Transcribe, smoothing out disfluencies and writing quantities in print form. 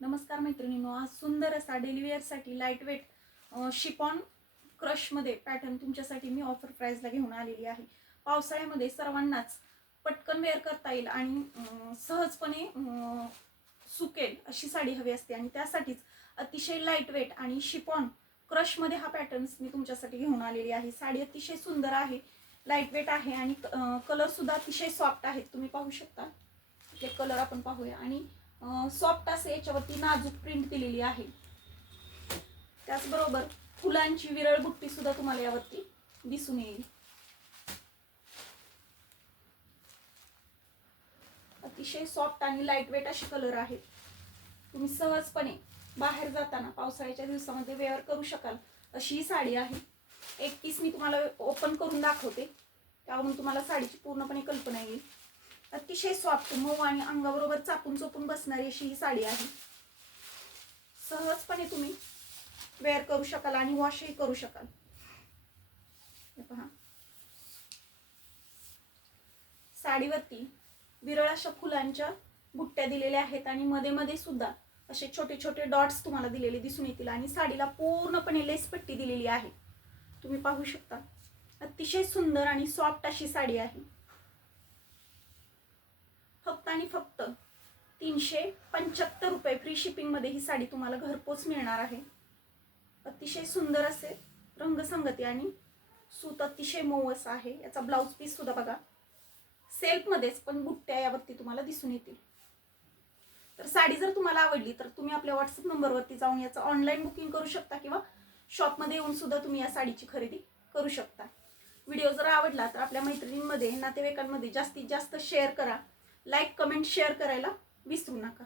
नमस्कार मैत्रिणींनो, आज सुंदर असा daily वेअरसाठी light weight chiffon क्रशमध्ये pattern तुमच्यासाठी मी ऑफर प्राईजला घेऊन आलेली आहे. पावसाळ्यामध्ये सर्वांनाच पटकन वेअर करता येईल आणि सहजपणे सुकेल अशी साडी हवी असते आणि त्यासाठीच अतिशय लाईट वेट आणि शिपॉन क्रशमध्ये हा पॅटर्न्स मी तुमच्यासाठी घेऊन आलेली आहे. साडी अतिशय सुंदर आहे, लाईट वेट आहे आणि कलरसुद्धा अतिशय सॉफ्ट आहेत. तुम्ही पाहू शकता, ते कलर आपण पाहूया. आणि सॉफ्ट असे याच्यावरती नाजूक प्रिंट दिलेली आहे. त्याचबरोबर फुलांची विरळ बुट्टी सुद्धा तुम्हाला यावरती दिसून येईल. अतिशय सॉफ्ट आणि लाईट वेट असे कलर आहेत. तुम्ही सहजपणे बाहेर जाताना पावसाळ्याच्या दिवसामध्ये वेअर करू शकाल अशी ही साडी आहे. एक पीस मी तुम्हाला ओपन करून दाखवते, त्यावरून तुम्हाला साडीची पूर्णपणे कल्पना येईल. अतिशय सॉफ्ट, मऊ आणि अंगाबरोबर चापून चोपून बसणारी अशी ही साडी आहे. सहजपणे तुम्ही वेअर करू शकाल आणि वॉशही करू शकाल. हे पहा, साडीवरती विरळ अशा फुलांच्या बुट्ट्या दिलेल्या आहेत आणि मध्ये मध्ये सुद्धा असे छोटे छोटे डॉट्स तुम्हाला दिलेले दिसून येतील आणि साडीला पूर्णपणे लेस पट्टी दिलेली आहे. तुम्ही पाहू शकता, अतिशय सुंदर आणि सॉफ्ट अशी साडी आहे. फक्त आणि फक्त 375 रुपये फ्री शिपिंग मध्ये ही साडी तुम्हाला घरपोच मिळणार आहे. अतिशय सुंदर असे रंगसंगती आणि सूत अतिशय मऊ असं आहे. याचा ब्लाउज पीस सुद्धा बघा, सेल्फ मध्येच पण बुट्ट्या यावरती तुम्हाला दिसून येतील. तर साडी जर तुम्हाला आवडली तर तुम्ही आपल्या व्हॉट्सअप नंबरवरती जाऊन याचं ऑनलाईन बुकिंग करू शकता किंवा शॉपमध्ये येऊन सुद्धा तुम्ही या साडीची खरेदी करू शकता. व्हिडिओ जर आवडला तर आपल्या मैत्रिणींमध्ये, नातेवाईकांमध्ये जास्तीत जास्त शेअर करा. लाईक, कमेंट, शेअर करायला विसरू नका.